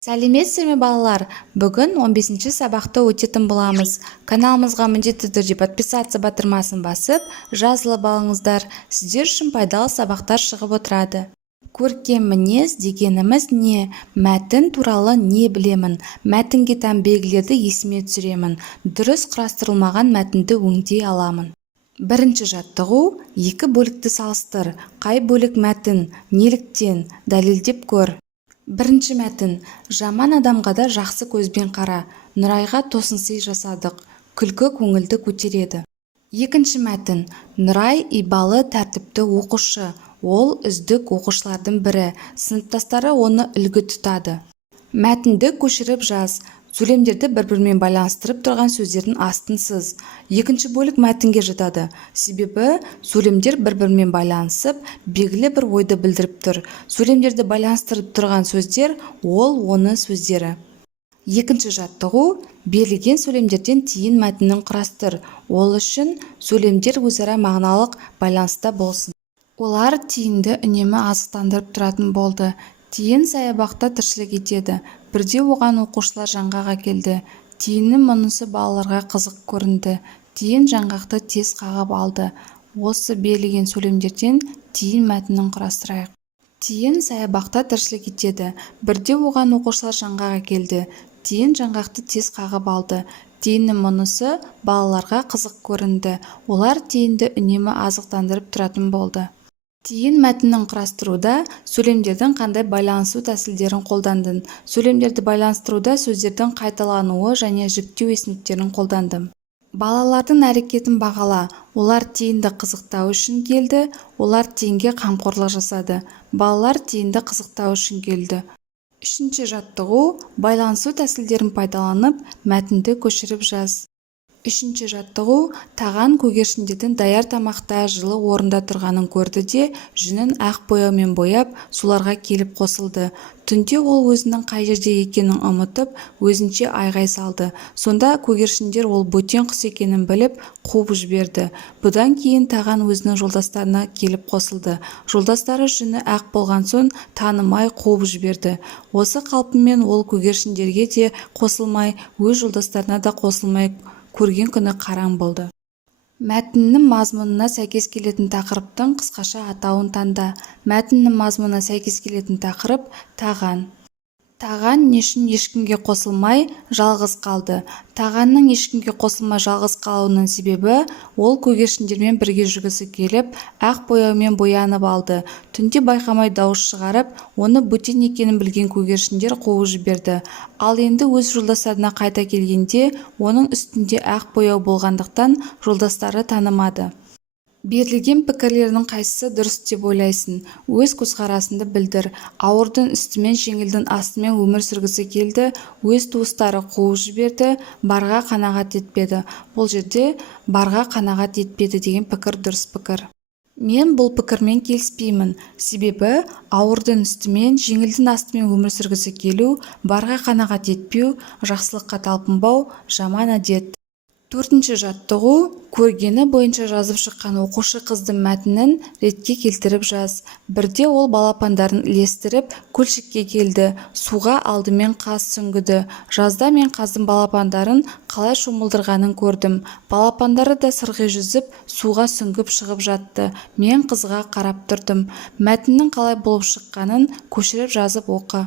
Сәлеметсіздер ме балалар? Бүгін 15-ші сабақты өтетін боламыз. Каналымызға міндетті түрде подписаться батырмасын басып, жазылып алыңыздар. Сіздер үшін пайдалы сабақтар шығып отырады. Көркем мінез дегеніміз не? Мәтін туралы не білемін? Мәтінге тән белгілерді есіме түсіремін. Дұрыс құрастырылмаған мәтінді өңдей аламын. Бірінші жаттығу: екі бөлікті салыстыр. Қай бөлік мәтін? Неліктен? Дәлелдеп көр. Бірінші мәтін: жаман адамға да жақсы көзбен қара. Нұрайға тосынсый жасадық. Күлкі көңілді көтереді. Екінші мәтін: Нұрай ибалы, тәртіпті оқушы. Ол үздік оқушылардың бірі. Сыныптастары оны үлгі тұтады. Мәтінді көшіріп жаз. Сөйлемдерді бір-бірімен байланыстырып тұрған сөздердің астын сыз. Екінші бөлік мәтінге жатады. Себебі сөйлемдер бір-бірімен байланысып, белгілі бір ойды білдіріп тұр. Сөйлемдерді байланыстырып тұрған сөздер ол, оны сөздері. Екінші жаттығу: берілген сөйлемдерден тиын мәтінін құрастыр. Ол үшін сөйлемдер өзара мағыналық байланыста болсын. Олар тиынды үнемі азықтандырып тұратын болды. Тиын саябақта тіршілік етеді. Бірде оған оқушылар жаңғақ әкелді. Тиынның мұнысы балаларға қызық көрінді. Тиын жаңғақты тез қағып алды. Осы берілген сөйлемдерден тиын мәтінін құрастырайық. Тиын саябақта тіршілік етеді. Бірде оған оқушылар жаңғақ әкелді. Тиын жаңғақты тез қағып алды. Тиынның мұнысы балаларға қызық көрінді. Олар тиынды үнемі азықтандырып тұратын болды. Тиын мәтінін құрастыруда сөйлемдердің қандай байланысу тәсілдерін қолдандың? Сөйлемдерді байланыстыруда сөздердің қайталануы және жіктеу есімдіктерін қолдандым. Балалардың әрекетін бағала. Олар тиынды қызықтау үшін келді. Олар тиынге қамқорлық жасады. Балалар тиынды қызықтау үшін келді. Үшінші жаттығу: байланысу тәсілдерін пайдаланып, мәтінді көшіріп жаз. Үшінші жаттығу: таған көгершіндердің даяр тамақта жылы орында тұрғанын көрді де, жүнін ақ бояумен бояп, соларға келіп қосылды. Түнде ол өзінің қай жерде екенін ұмытып, өзінше айғай салды. Сонда көгершіндер ол бөтен құс екенін біліп, қуып жіберді. Бұдан кейін таған өзінің жолдастарына келіп қосылды. Жолдастары жүні ақ болған соң танымай қуып жіберді. Осы қалпымен ол көгершіндерге де қосылмай, өз жолдастарына да қосылмай көрген күні қараң болды. Мәтіннің мазмұнына сәйкес келетін тақырыптың қысқаша атауын таңда. Мәтіннің мазмұнына сәйкес келетін тақырып таған. Таған нешін ешкімге қосылмай жалғыз қалды? Тағанның ешкімге қосылмай жалғыз қалуының себебі ол көгершіндермен бірге жүргісі келіп, ақ бояумен боянып алды. Түнде байқамай дауыс шығарып, оны бөтен екенін білген көгершіндер қуып жіберді. Ал енді өз жолдастарына қайта келгенде, оның үстінде ақ бояу болғандықтан жолдастары танымады. Берілген пікірлердің қайсысы дұрыс деп ойлайсың? Өз көзқарасыңды білдір. Ауырдың үстімен жеңілдің астымен өмір сүргісі келді. Өз туыстары қуып жіберді. Барға қанағат етпеді. Бұл жерде барға қанағат етпеді деген пікір дұрыс пікір. Мен бұл пікірмен келіспеймін. Себебі ауырдың үстімен жеңілдің астымен өмір сүргісі келу, барға қанағат етпеу, жақсылыққа талпынбау жаман әдет. Төртінші жаттығу: көргені бойынша жазып шыққан оқушы қыздың мәтінін ретке келтіріп жаз. Бірде ол балапандарын ілестіріп, көлшікке келді. Суға алдымен қаз сүңгіді. Жазда мен қаздың балапандарын қалай шомылдырғанын көрдім. Балапандары да сырғи жүзіп, суға сүңгіп шығып жатты. Мен қызға қарап тұрдым. Мәтіннің қалай болып шыққанын көшіріп жазып оқы.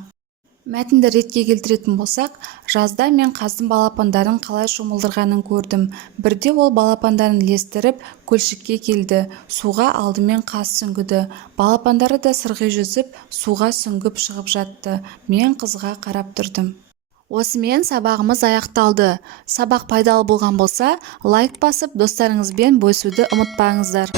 Мәтінді ретке келтіретін болсақ, жазда мен қаздың балапандарын қалай шомылдырғанын көрдім. Бірде ол балапандарын ілестіріп, көлшікке келді. Суға алдымен қаз сүңгіді. Балапандары да сырғи жүзіп, суға сүңгіп шығып жатты. Мен қызға қарап тұрдым. Осымен сабағымыз аяқталды. Сабақ пайдалы болған болса, лайк басып, достарыңызбен бөлісуді ұмытпаңыздар.